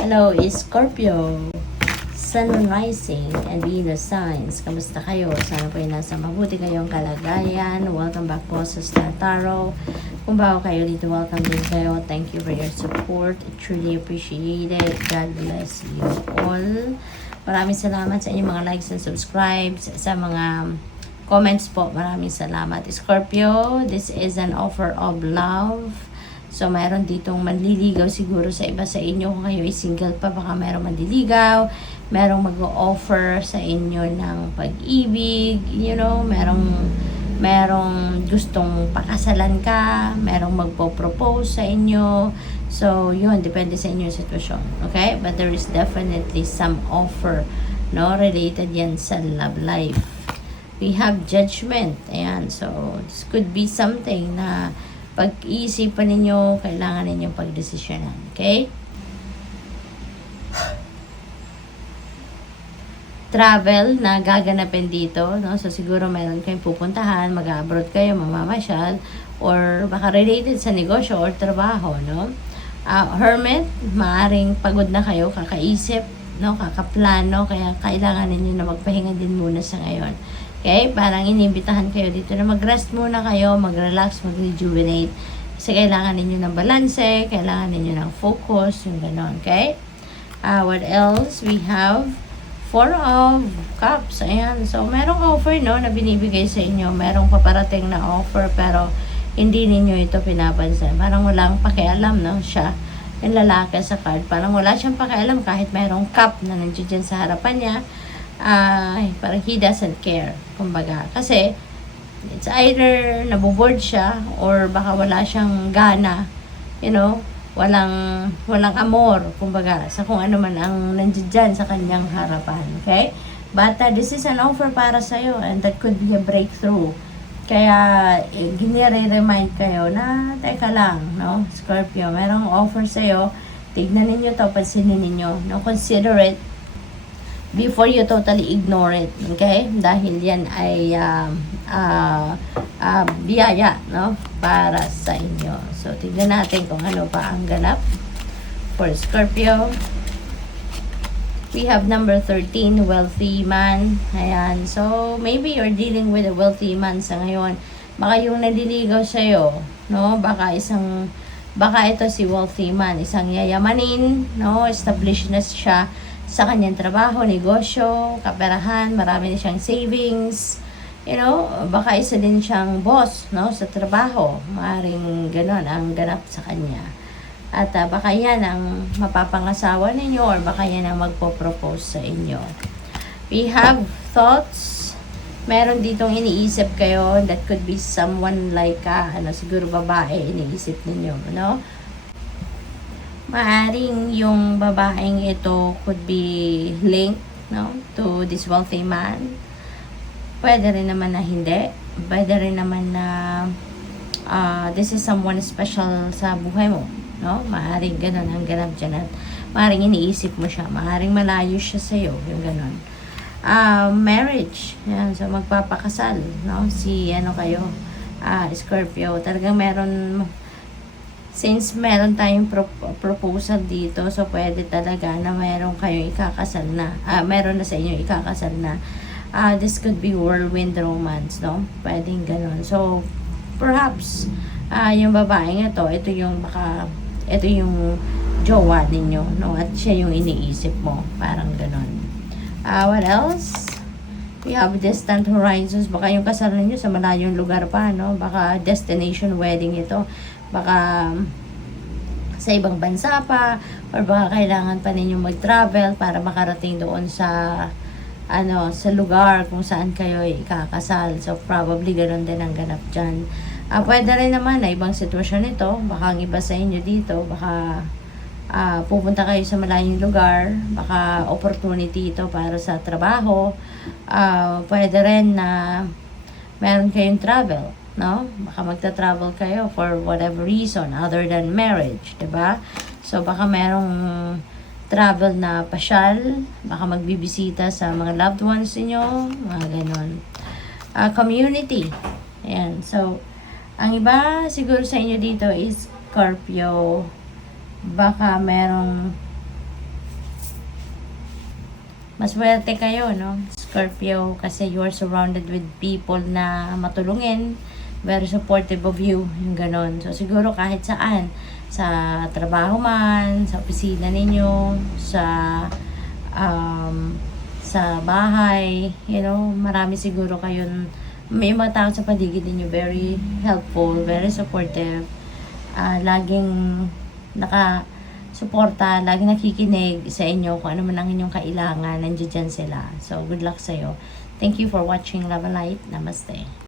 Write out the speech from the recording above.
Hello, Scorpio, Sun, Moon, Rising, and Venus signs. Kamusta kayo? Sana po ay nasa mabuti kayong kalagayan. Welcome back po sa Star Tarot. Kung bago kayo dito, welcome din kayo. Thank you for your support. I truly appreciate it. God bless you all. Maraming salamat sa inyong mga likes and subscribes. Sa mga comments po, maraming salamat. Scorpio, this is an offer of love. So, mayroon ditong manliligaw siguro sa iba sa inyo. Kung kayo ay single pa, baka mayroong manliligaw. Merong mag-o-offer sa inyo ng pag-ibig. You know, merong gustong pakasalan ka. Merong magpo-propose sa inyo. So, yun, depende sa inyo yung sitwasyon. Okay? But there is definitely some offer, no? Related yan sa love life. We have judgment. Ayan. So, this could be something na pag-iisipan ninyo, kailangan ninyong pagdesisyonan. Okay? Travel na gaganapin dito, no? So, siguro meron kayong pupuntahan, mag-abroad kayo, mamamasyal, or baka related sa negosyo or trabaho, no? Hermit, maaring pagod na kayo, kakaisip, no? Kakaplano, kaya kailangan ninyo na magpahinga din muna sa ngayon. Okay? Parang iniimbitahan kayo dito na mag-rest muna kayo, mag-relax, mag-rejuvenate. Kasi kailangan ninyo ng balanse, kailangan ninyo ng focus, yung gano'n. Okay? What else? We have Four of Cups. Ayan. So, merong offer, no, na binibigay sa inyo. Merong paparating na offer, pero hindi ninyo ito pinapansin. Parang walang pakialam, no, siya. Yung lalaki sa card. Parang wala siyang pakialam kahit merong cup na nandiyan dyan sa harapan niya. Parang he doesn't care, kumbaga. Kasi, it's either naboboard siya or baka wala siyang gana, you know, walang amor, kumbaga, sa kung ano man ang nandiyan sa kanyang harapan. Okay? But this is an offer para sa'yo and that could be a breakthrough. Kaya, ginire-remind kayo na, teka lang, no, Scorpio, merong offer sa'yo, tignan ninyo to, pansinin ninyo, no, consider it before you totally ignore it, okay? Dahil yan ay biyaya, no? Para sa inyo. So, tignan natin kung ano pa ang ganap for Scorpio. We have number 13, wealthy man. Ayan. So, maybe you're dealing with a wealthy man sa ngayon. Baka yung naliligaw sa'yo, no? Baka ito si wealthy man, isang yayamanin, no? Established na siya sa kanyang trabaho, negosyo, kaperahan, marami na siyang savings, you know, baka isa din siyang boss, no, sa trabaho, maaaring ganon ang ganap sa kanya. At baka yan ang mapapangasawa ninyo or baka yan ang magpo-propose sa inyo. We have thoughts. Meron ditong iniisip kayo that could be someone like siguro babae, iniisip ninyo, no? Maaring yung babaeng ito could be linked, no, to this wealthy man. Pwede rin naman na hindi. Pwede rin naman na this is someone special sa buhay mo, no? Maaring ganun ang ganap dyan at maaring iniisip mo siya. Maaring malayo siya sa'yo, yung ganun. Marriage. Yan, so magpapakasal, no? Kayo, Scorpio. Talagang since meron tayong proposal dito, so pwede talaga na meron kayong ikakasal na. Meron na sa inyo ikakasal na. This could be whirlwind romance, no? Pwedeng ganun. So, perhaps, yung babaeng ito yung jowa ninyo, no? At siya yung iniisip mo. Parang ganun. What else? We have distant horizons. Baka yung kasal ninyo sa malayong lugar pa, no? Baka destination wedding ito. Baka sa ibang bansa pa or baka kailangan pa ninyong mag-travel para makarating doon sa lugar kung saan kayo ikakasal. So probably ganoon din ang ganap dyan. Pwede rin naman na ibang sitwasyon ito. Baka ang iba sa inyo dito, baka pupunta kayo sa malayong lugar, baka opportunity ito para sa trabaho. Pwede rin na meron kayong travel, no? Baka magta-travel kayo for whatever reason other than marriage, 'di ba? So baka merong travel na pasyal, baka magbibisita sa mga loved ones niyo, mga ganon. Community. Ayan. So ang iba siguro sa inyo dito is Scorpio. Baka merong Maswerte kayo, no? Scorpio, kasi you are surrounded with people na matulungin, very supportive of you, yung ganon. So, siguro kahit saan, sa trabaho man, sa opisina ninyo, sa bahay, you know, marami siguro kayong, may mga tao sa paligid ninyo, very helpful, very supportive, laging suporta, laging nakikinig sa inyo kung ano man ang inyong kailangan, nandiyan sila. So, good luck sa'yo. Thank you for watching Love and Light. Namaste.